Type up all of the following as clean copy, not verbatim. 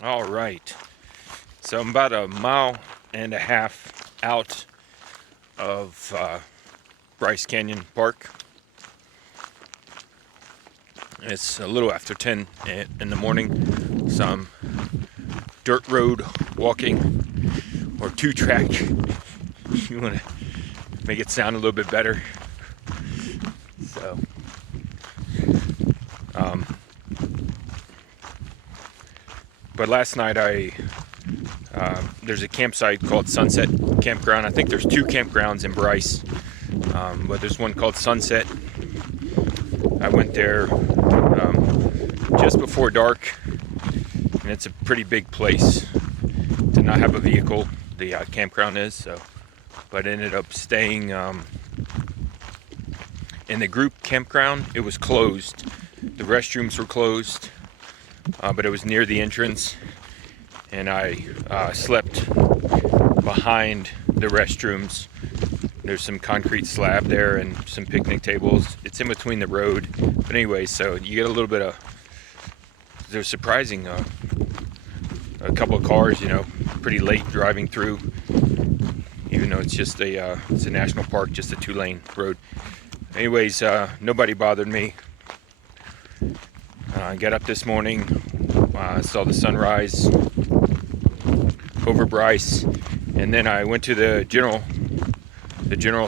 All right. So I'm about a mile and a half out of Bryce Canyon Park. It's a little after 10 in the morning. So I'm dirt road walking, or two track. You want to make it sound a little bit better. So, but last night there's a campsite called Sunset Campground. I think there's two campgrounds in Bryce, but there's one called Sunset. I went there just before dark, and it's a pretty big place to not have a vehicle. The campground is so, but I ended up staying in the group campground. It was closed. The restrooms were closed, but it was near the entrance, and I slept behind the restrooms. There's some concrete slab there and some picnic tables. It's in between the road. But anyway, so you get a little bit of, there's surprising, a couple of cars, pretty late driving through, even though it's just it's a national park, just a 2-lane road. Anyways, nobody bothered me. I got up this morning, saw the sunrise over Bryce, and then I went to the general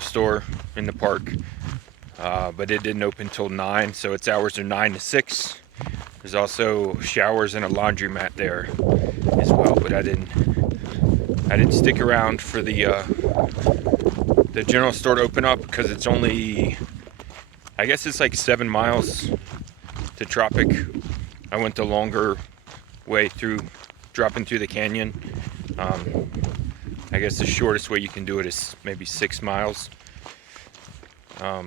store in the park, but it didn't open till 9, so its hours are 9 to 6. There's also showers and a laundromat there as well, but I didn't stick around for the general store to open up, because it's only, I guess it's like 7 miles to Tropic. I went the longer way through, dropping through the canyon. I guess the shortest way you can do it is maybe 6 miles. But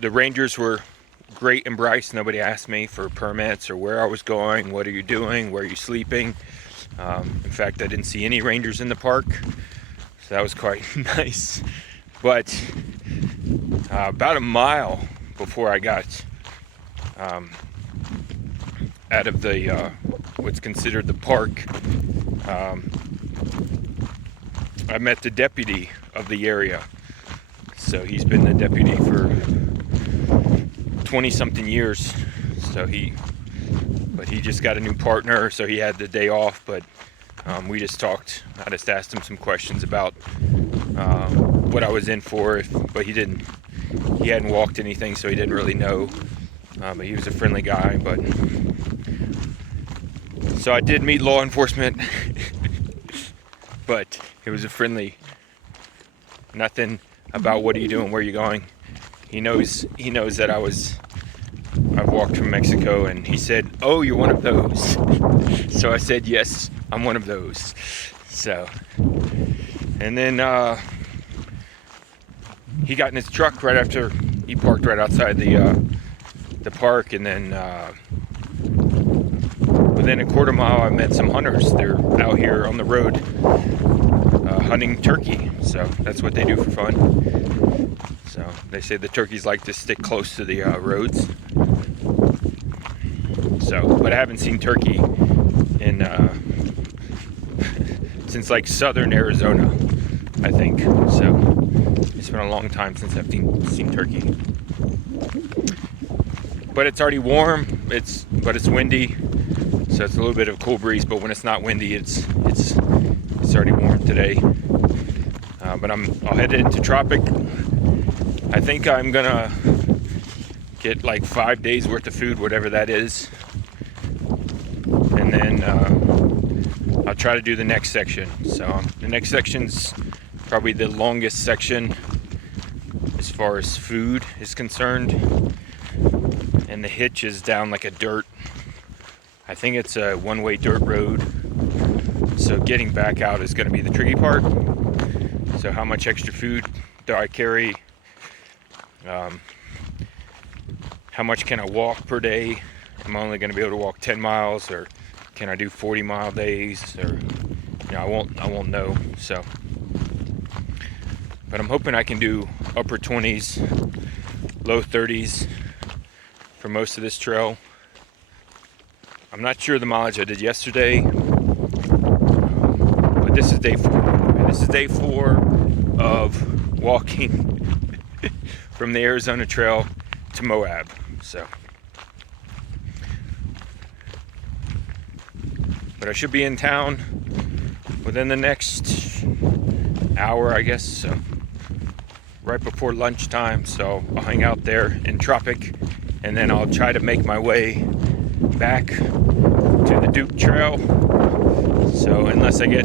the rangers were great in Bryce. Nobody asked me for permits or where I was going, what are you doing, where are you sleeping. In fact, I didn't see any rangers in the park, so that was quite nice. But about a mile before I got out of the what's considered the park, I met the deputy of the area. So he's been the deputy for 20-something years. So he just got a new partner, so he had the day off. But we just talked. I just asked him some questions about what I was in for, but he hadn't walked anything, so he didn't really know. But he was a friendly guy. But so I did meet law enforcement, but it was a friendly. Nothing about what are you doing, where are you going. He knows that I've walked from Mexico, and he said, "Oh, you're one of those." So I said, "Yes, I'm one of those." So, and then he got in his truck right after he parked right outside the park, and then within a quarter mile I met some hunters. They're out here on the road hunting turkey, so that's what they do for fun. So they say the turkeys like to stick close to the roads. So, but I haven't seen turkey in since like southern Arizona, I think. So it's been a long time since I've seen turkey. But it's already warm. But it's windy, so it's a little bit of a cool breeze. But when it's not windy, it's already warm today. But I'll head into Tropic. I think I'm gonna get like 5 days worth of food, whatever that is, and then I'll try to do the next section. So the next section's probably the longest section as far as food is concerned, and the hitch is down like a dirt. I think it's a one-way dirt road, so getting back out is going to be the tricky part. So how much extra food do I carry? How much can I walk per day? Am I only going to be able to walk 10 miles, or can I do 40-mile days? Or I won't know. So, but I'm hoping I can do upper 20s, low 30s for most of this trail. I'm not sure the mileage I did yesterday, but this is day 4. This is day 4 of walking from the Arizona Trail to Moab. So, but I should be in town within the next hour, I guess. So, right before lunchtime. So I'll hang out there in Tropic, and then I'll try to make my way back to the Hayduke Trail. So unless I get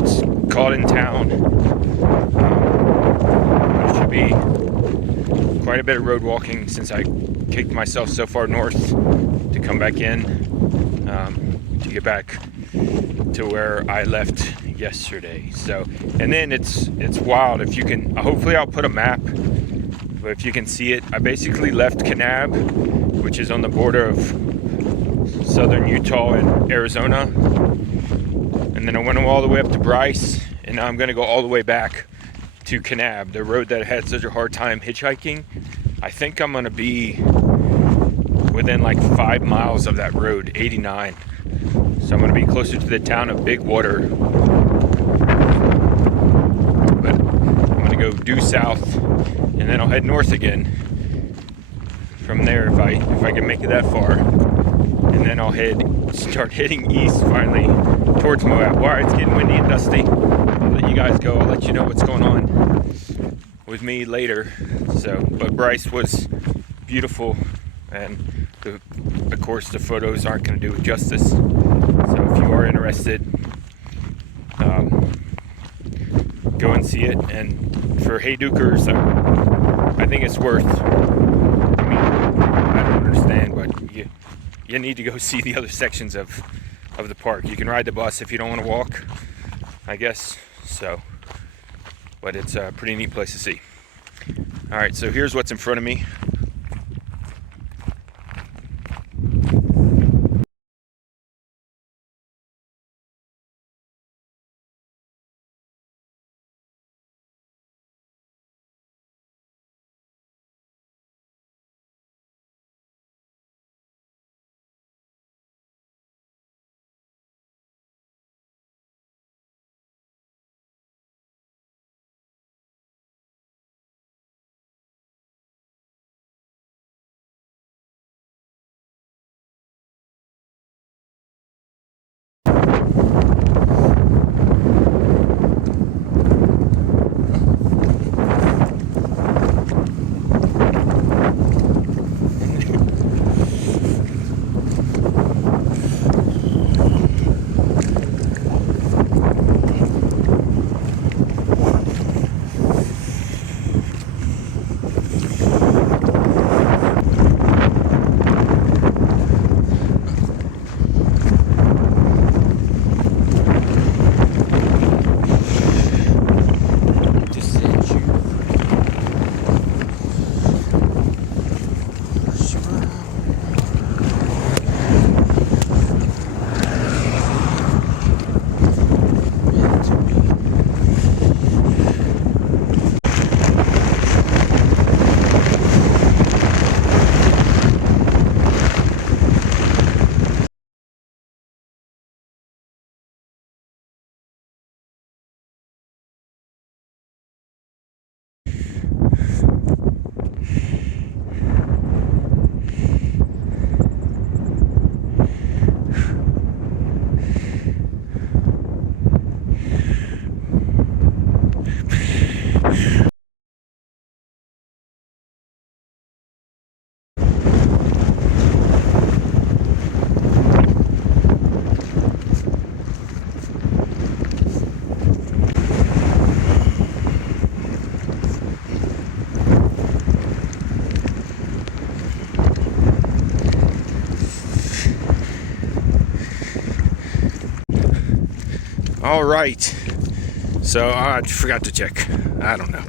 caught in town, it should be quite a bit of road walking since I kicked myself so far north to come back in, to get back to where I left yesterday. So, and then it's wild. If you can, hopefully I'll put a map, but if you can see it, I basically left Kanab, which is on the border of southern Utah and Arizona, and then I went all the way up to Bryce, and now I'm going to go all the way back to Kanab, the road that I had such a hard time hitchhiking. I think I'm going to be within like 5 miles of that road, 89. So I'm going to be closer to the town of Big Water. But I'm going to go due south, and then I'll head north again from there if I can make it that far. And then I'll start heading east finally towards Moab. All right, it's getting windy and dusty. I'll let you guys go. I'll let you know what's going on with me later. So, but Bryce was beautiful, and of course the photos aren't going to do it justice. So if you are interested, go and see it. And for Haydukers, I think it's worth. I mean, I don't understand, but you need to go see the other sections of the park. You can ride the bus if you don't want to walk, I guess. So, but it's a pretty neat place to see. All right, so here's what's in front of me. All right, so I forgot to check. I don't know.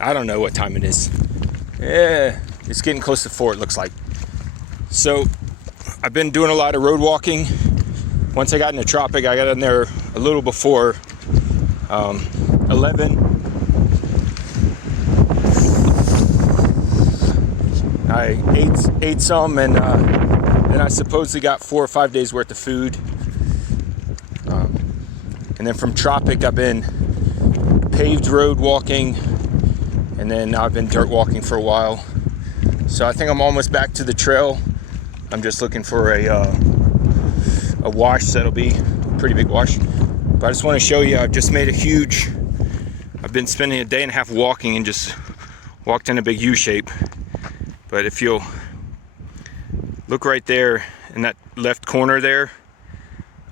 I don't know what time it is. Yeah, it's getting close to 4, it looks like. So I've been doing a lot of road walking. Once I got into Tropic, I got in there a little before 11. I ate some, and then I supposedly got 4 or 5 days worth of food. And then from Tropic, I've been paved road walking, and then I've been dirt walking for a while. So I think I'm almost back to the trail. I'm just looking for a wash that'll be a pretty big wash. But I just want to show you, I've just made I've been spending a day and a half walking and just walked in a big U shape. But if you'll look right there in that left corner there,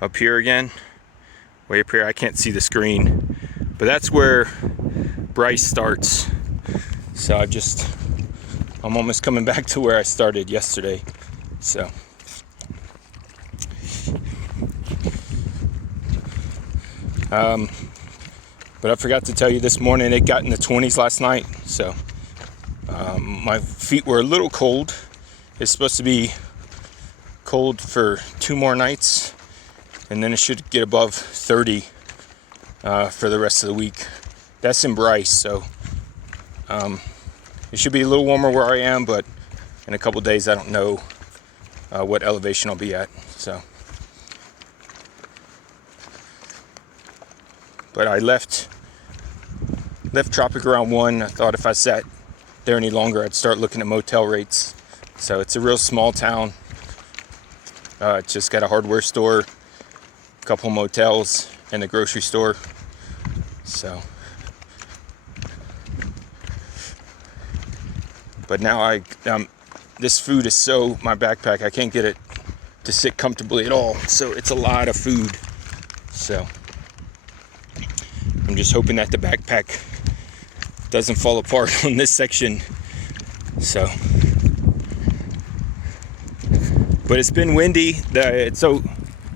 up here again, way up here, I can't see the screen, but that's where Bryce starts. So I'm almost coming back to where I started yesterday. So but I forgot to tell you, this morning it got in the 20s last night, so my feet were a little cold. It's supposed to be cold for 2 more nights, and then it should get above 30 for the rest of the week. That's in Bryce, so it should be a little warmer where I am, but in a couple days I don't know what elevation I'll be at. So, but I left Tropic around 1. I thought if I sat there any longer, I'd start looking at motel rates. So it's a real small town. It's just got a hardware store, a couple motels, and a grocery store. So, but now this food is so, my backpack, I can't get it to sit comfortably at all. So it's a lot of food. So I'm just hoping that the backpack doesn't fall apart on this section. So, but it's been windy. So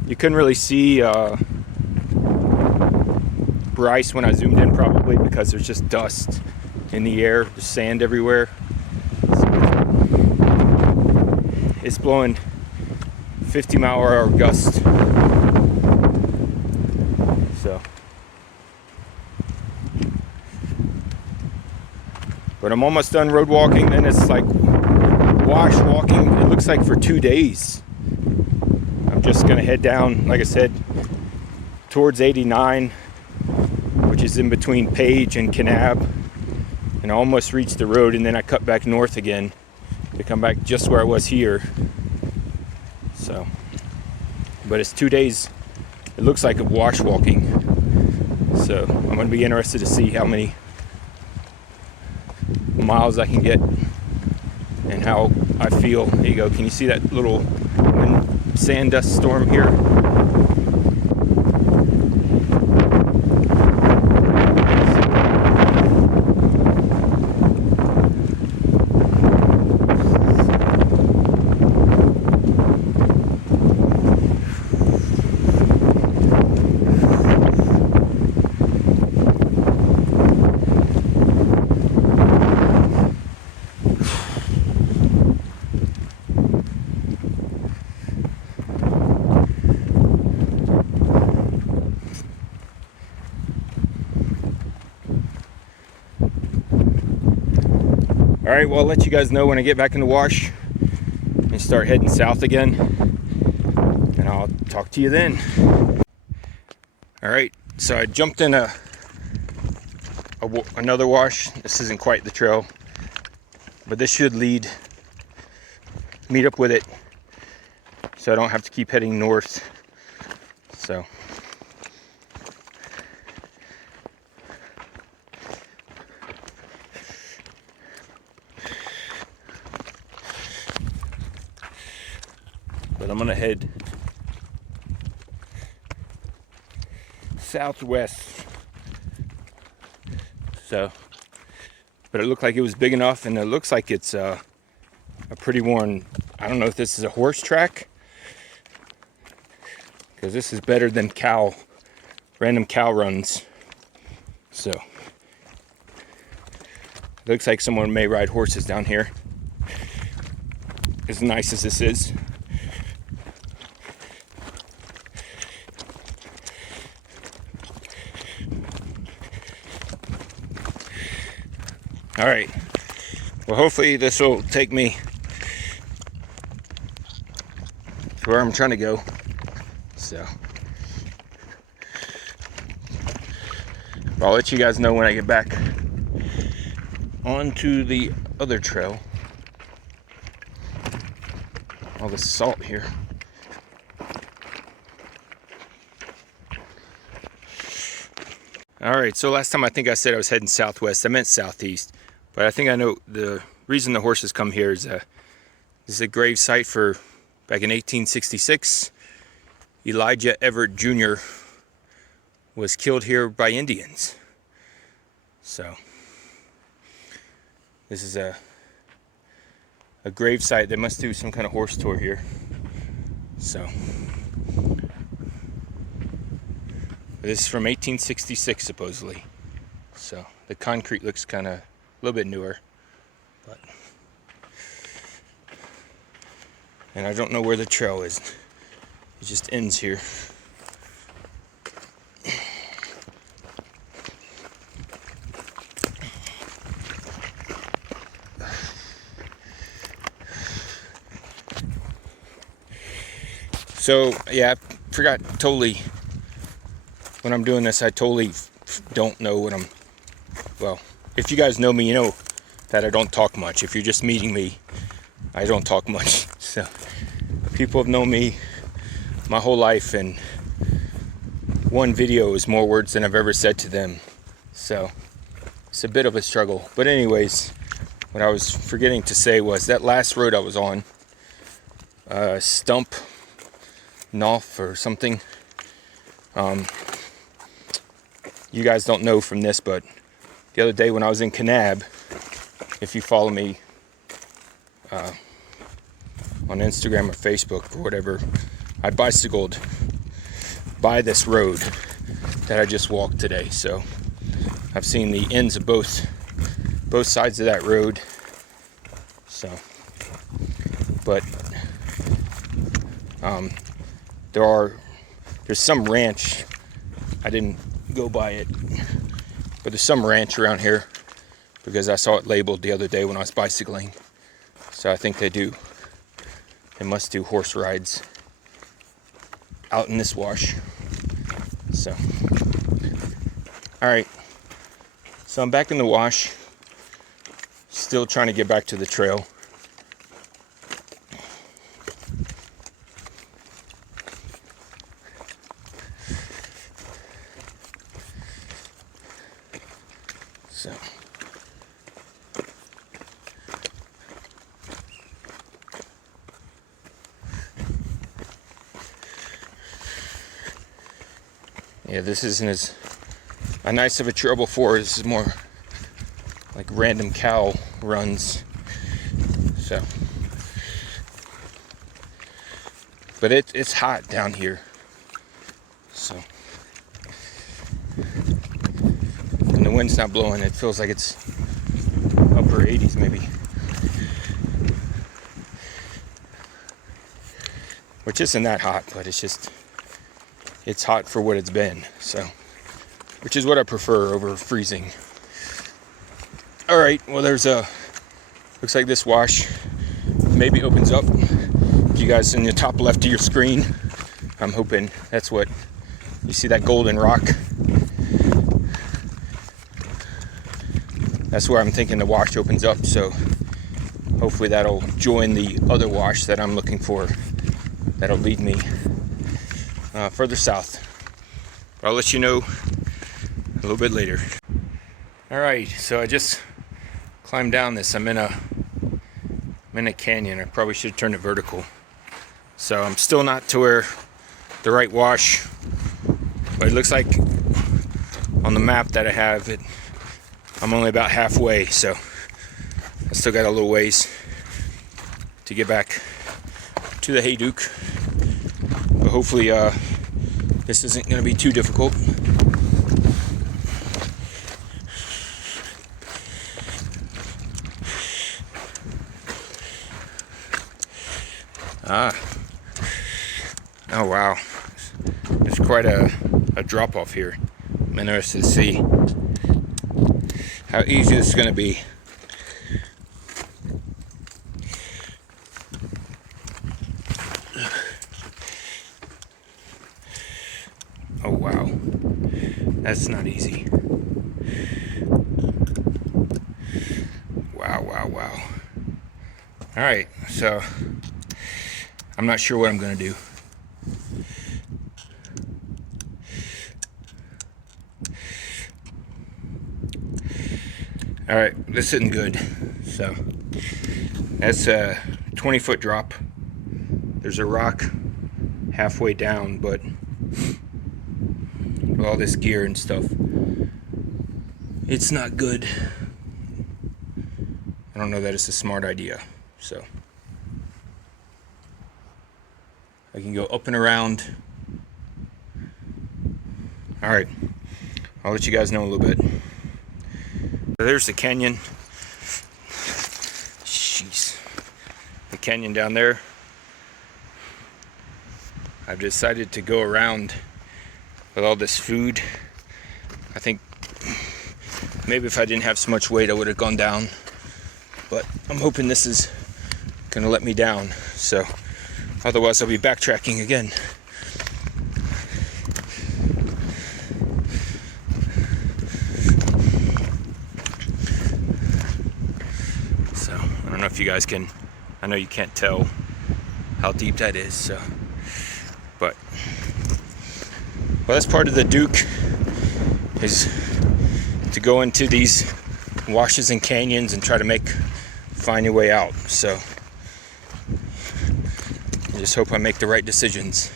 you couldn't really see Bryce when I zoomed in, probably because there's just dust in the air, there's sand everywhere. So it's blowing 50-mile-per-hour gusts. So, but I'm almost done road walking. Then it's like wash walking. It looks like for 2 days. I'm just gonna head down, like I said, towards 89, which is in between Page and Kanab, and I almost reached the road, and then I cut back north again to come back just where I was here. So, but it's 2 days, it looks like, of wash walking. So I'm going to be interested to see how many miles I can get and how I feel. There you go. Can you see that little sand dust storm here? All right, well, I'll let you guys know when I get back in the wash and start heading south again, and I'll talk to you then. All right, so I jumped in another wash. This isn't quite the trail, but this should meet up with it, so I don't have to keep heading north. So but I'm gonna head southwest. So, but it looked like it was big enough, and it looks like it's a pretty worn, I don't know if this is a horse track, because this is better than random cow runs. So, it looks like someone may ride horses down here, as nice as this is. All right, well, hopefully this will take me to where I'm trying to go. So I'll let you guys know when I get back onto the other trail. All the salt here. All right, so last time I think I said I was heading southwest. I meant southeast, but I think I know the reason the horses come here is this is a grave site for back in 1866. Elijah Everett Jr. was killed here by Indians. So this is a grave site. They must do some kind of horse tour here. So this is from 1866 supposedly. So the concrete looks kind of a little bit newer, but and I don't know where the trail is. It just ends here. So yeah, I forgot totally when I'm doing this. I totally don't know what I'm. Well, if you guys know me, you know that I don't talk much. If you're just meeting me, I don't talk much. So people have known me my whole life, and one video is more words than I've ever said to them. So it's a bit of a struggle. But anyways, what I was forgetting to say was that last road I was on, Stump North or something. You guys don't know from this, but the other day when I was in Canab, if you follow me on Instagram or Facebook or whatever, I bicycled by this road that I just walked today. So I've seen the ends of both sides of that road. So, but there's some ranch. I didn't go by it, but there's some ranch around here because I saw it labeled the other day when I was bicycling. So I think they must do horse rides out in this wash. So all right, so I'm back in the wash, still trying to get back to the trail. So yeah, this isn't as nice of a trail before. This is more like random cow runs. So, but it's hot down here. So, and the wind's not blowing. It feels like it's upper 80s maybe, which isn't that hot, but it's hot for what it's been. So, which is what I prefer over freezing. All right, well, looks like this wash maybe opens up. You guys in the top left of your screen, I'm hoping that's what you see, that golden rock. That's where I'm thinking the wash opens up. So hopefully that'll join the other wash that I'm looking for. That'll lead me further south. I'll let you know a little bit later. All right, so I just climbed down this. I'm in a canyon. I probably should have turned it vertical. So I'm still not to where the right wash, but it looks like on the map that I have it, I'm only about halfway. So I still got a little ways to get back to the Hayduke. But hopefully this isn't going to be too difficult. Oh wow, there's quite a drop off here. I'm interested to see how easy this is going to be. That's not easy. Wow, wow, wow. All right, so I'm not sure what I'm gonna do. All right, this isn't good. So that's a 20-foot drop. There's a rock halfway down, but with all this gear and stuff, it's not good. I don't know that it's a smart idea. So I can go up and around. All right, I'll let you guys know a little bit. So there's the canyon. Jeez. The canyon down there. I've decided to go around with all this food. I think maybe if I didn't have so much weight I would have gone down, but I'm hoping this is gonna let me down, so otherwise I'll be backtracking again. So I don't know if you guys can, I know you can't tell how deep that is, so, but well, that's part of the Duke, is to go into these washes and canyons and try to find your way out. So I just hope I make the right decisions.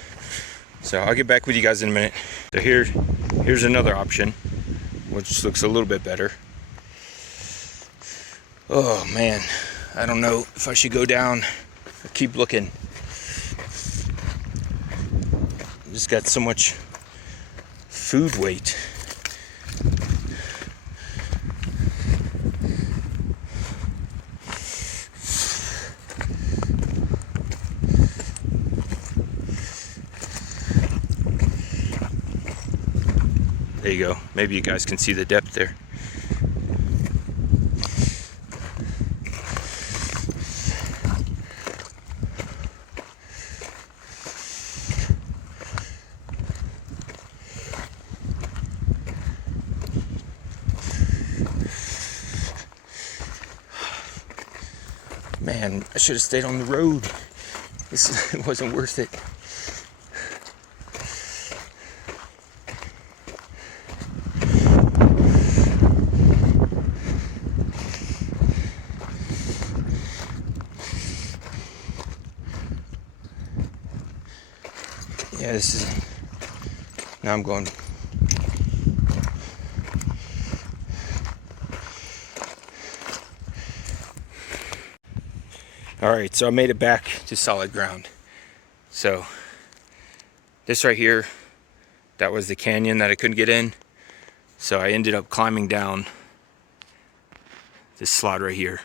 So I'll get back with you guys in a minute. So here's another option, which looks a little bit better. Oh man, I don't know if I should go down or keep looking. Just got so much food weight. There you go. Maybe you guys can see the depth there. Man, I should have stayed on the road. It wasn't worth it. Yeah, this is, now I'm going. All right, so I made it back to solid ground. So this right here, that was the canyon that I couldn't get in. So I ended up climbing down this slot right here.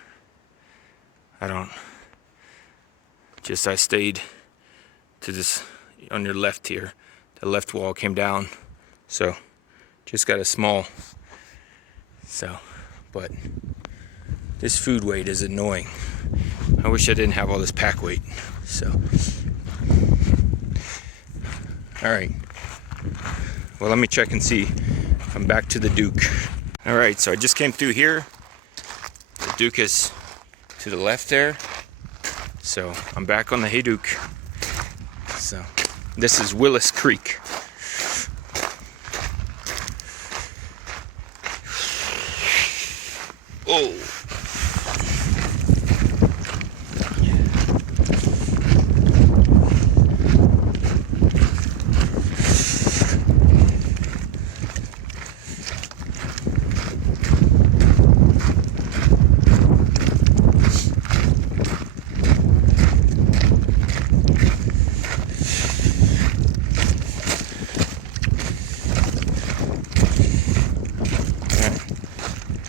I stayed to this, on your left here. The left wall came down. So just got a small, but this food weight is annoying. I wish I didn't have all this pack weight. So, all right. Well, let me check and see. I'm back to the Duke. All right, so I just came through here. The Duke is to the left there. So I'm back on the Hayduke. So this is Willis Creek. Oh.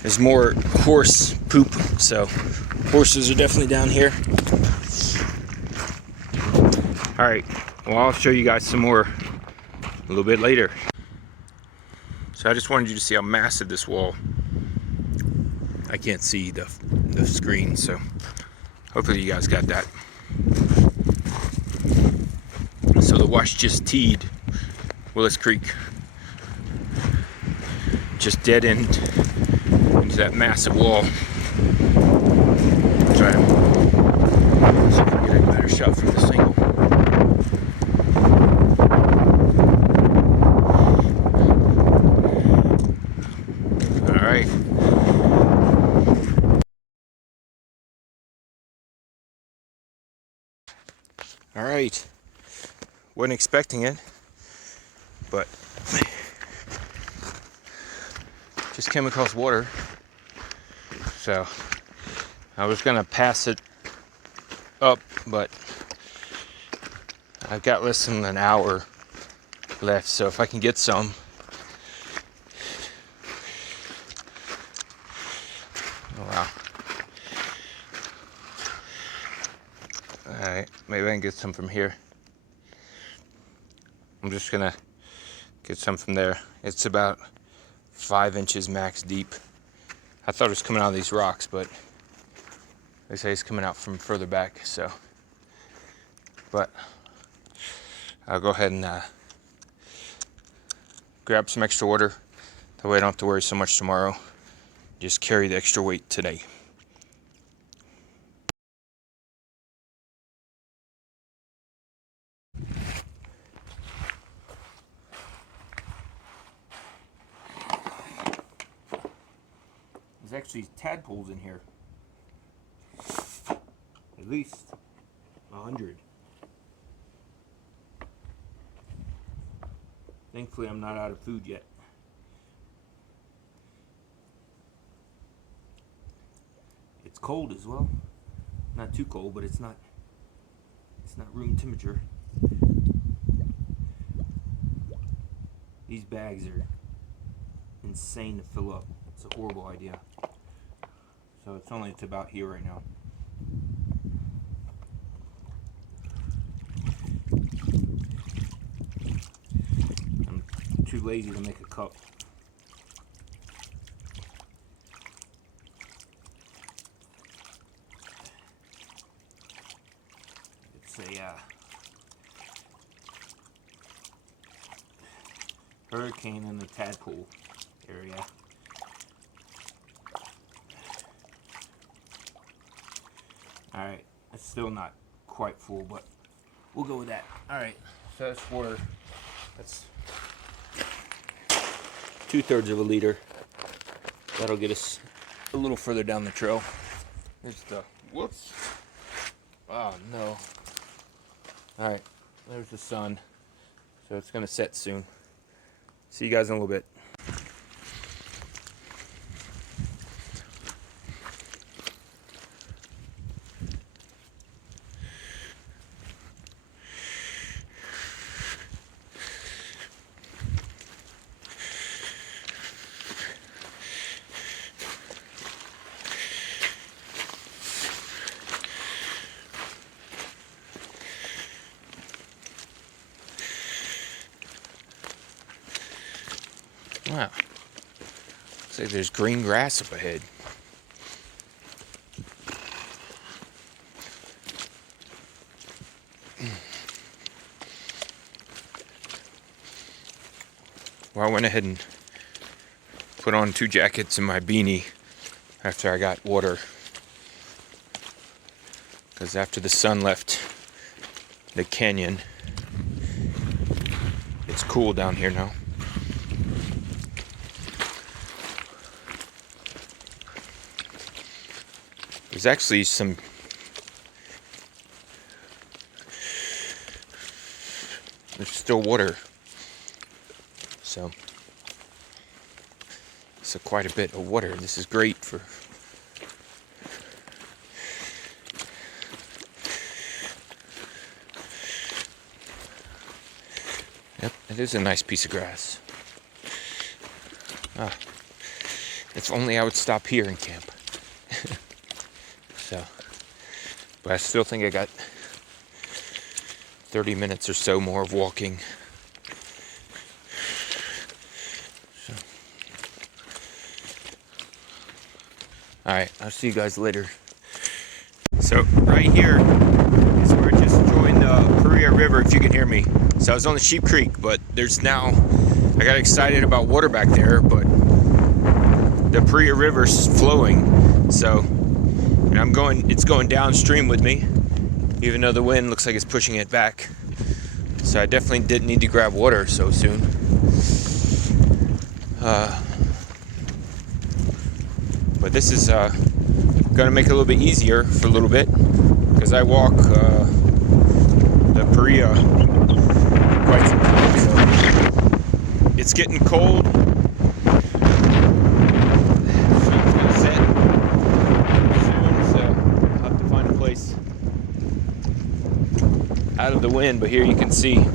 There's more horse poop, so horses are definitely down here. All right, well, I'll show you guys some more a little bit later. So I just wanted you to see how massive this wall. I can't see the screen, so hopefully you guys got that. So the wash just teed Willis Creek. just dead end into that massive wall. Try to see if we can get a better shot from this angle. Alright. Alright. Wasn't expecting it, but just came across water. So I was gonna pass it up, but I've got less than an hour left, so if I can get some. Oh wow. Alright, maybe I can get some from here. I'm just gonna get some from there. It's about 5 inches max deep. I thought it was coming out of these rocks, but they say it's coming out from further back, so. But I'll go ahead and grab some extra water. That way I don't have to worry so much tomorrow. Just carry the extra weight today. There's actually tadpoles in here. At least 100. Thankfully, I'm not out of food yet. It's cold as well. Not too cold, but it's not room temperature. These bags are insane to fill up. It's a horrible idea. So it's only to about here right now. I'm too lazy to make a cup. It's a hurricane in the tadpole area. Alright, it's still not quite full, but we'll go with that. Alright, so that's water. That's 2/3 of a liter. That'll get us a little further down the trail. Here's the, whoops. Oh no. Alright, there's the sun. So it's gonna set soon. See you guys in a little bit. Wow. Looks like there's green grass up ahead. Well, I went ahead and put on 2 jackets and my beanie after I got water. Because after the sun left the canyon, it's cool down here now. There's actually some there's still water, so quite a bit of water. This is great for yep, it is a nice piece of grass. If only I would stop here and camp. So, but I still think I got 30 minutes or so more of walking. So. Alright, I'll see you guys later. So, right here is where I just joined the Paria River, if you can hear me. So I was on the Sheep Creek, but there's now, I got excited about water back there, but the Paria River's flowing, so, and it's going downstream with me, even though the wind looks like it's pushing it back. So I definitely didn't need to grab water so soon. But this is gonna make it a little bit easier for a little bit, because I walk the Paria quite some time, so it's getting cold. Sun's gonna set soon, so I'll have to find a place out of the wind. But here you can see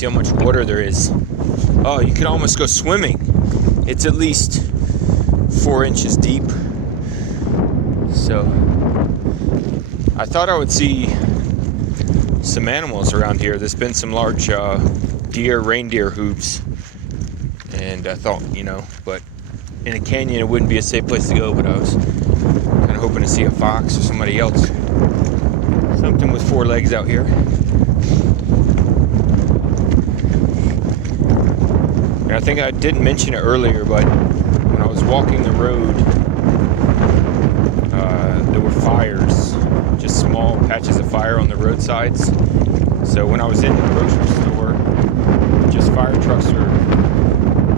how much water there is. Oh, you can almost go swimming. It's at least 4 inches deep. So I thought I would see some animals around here. There's been some large reindeer hooves, and I thought, but in a canyon it wouldn't be a safe place to go. But I was kind of hoping to see a fox or somebody else, something with 4 legs out here. And I think I didn't mention it earlier, but when I was walking the road, there were fires, just small patches of fire on the roadsides. So when I was in the grocery store, just fire trucks were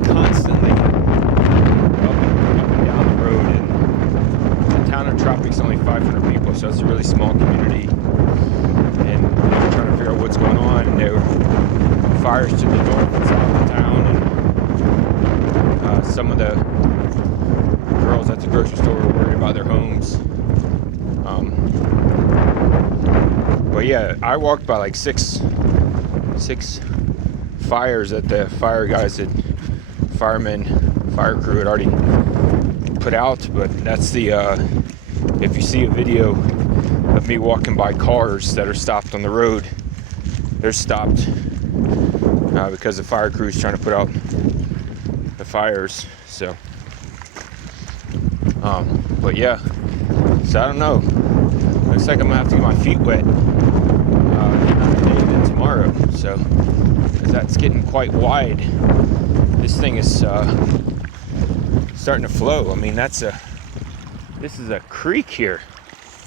constantly up and down the road. And the town of Tropic's only 500 people, so it's a really small community. And they were trying to figure out what's going on, and there were fires to the north and south of town. And some of the girls at the grocery store were worried about their homes. But yeah, I walked by like six fires that the fire crew had already put out. But that's the if you see a video of me walking by cars that are stopped on the road, they're stopped because the fire crew is trying to put out the fires. So but yeah, so I don't know, looks like I'm gonna have to get my feet wet today and then tomorrow, so, because that's getting quite wide. This thing is starting to flow. I mean, this is a creek here,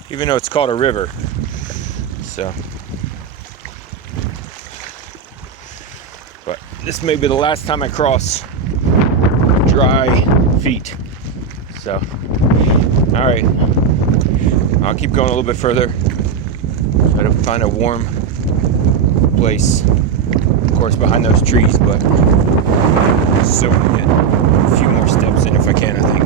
even though it's called a river. So, but this may be the last time I cross dry feet. So, all right, I'll keep going a little bit further, try to find a warm place, of course behind those trees, but still gonna get a few more steps in if I can, I think.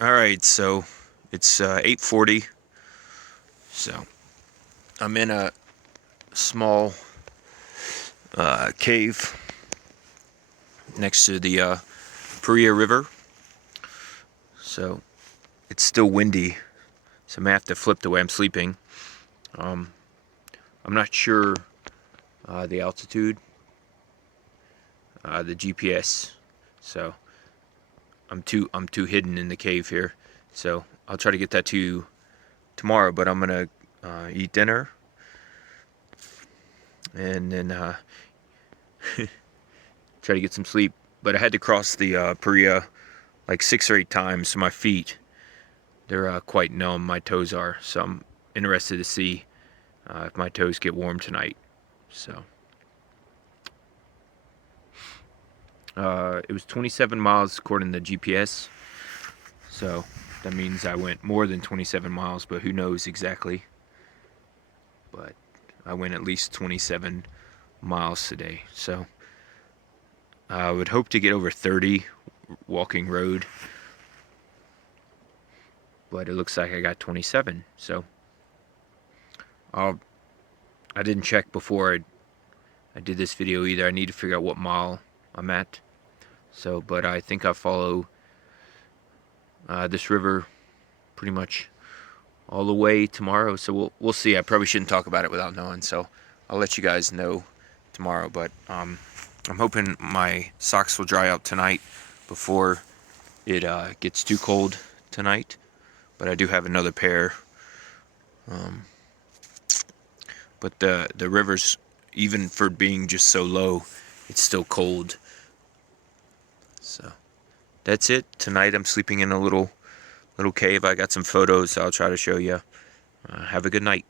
All right, so it's 8:40, so I'm in a small cave next to the Paria River. So it's still windy, so I may have to flip the way I'm sleeping. I'm not sure the altitude, the GPS, so I'm too hidden in the cave here. So I'll try to get that to you tomorrow, but I'm gonna eat dinner and then try to get some sleep. But I had to cross the Paria like 6 or 8 times, so my feet, they're quite numb, my toes are. So I'm interested to see if my toes get warm tonight. So it was 27 miles according to the GPS, so that means I went more than 27 miles, but who knows exactly. But I went at least 27 miles today, so I would hope to get over 30 walking road, but it looks like I got 27. So I didn't check before I did this video either. I need to figure out what mile I'm at. So, but I think I follow this river pretty much all the way tomorrow. So we'll see. I probably shouldn't talk about it without knowing. So I'll let you guys know tomorrow. But I'm hoping my socks will dry out tonight before it gets too cold tonight. But I do have another pair but the river's, even for being just so low, it's still cold. So that's it. Tonight I'm sleeping in a little cave. I got some photos I'll try to show you. Have a good night.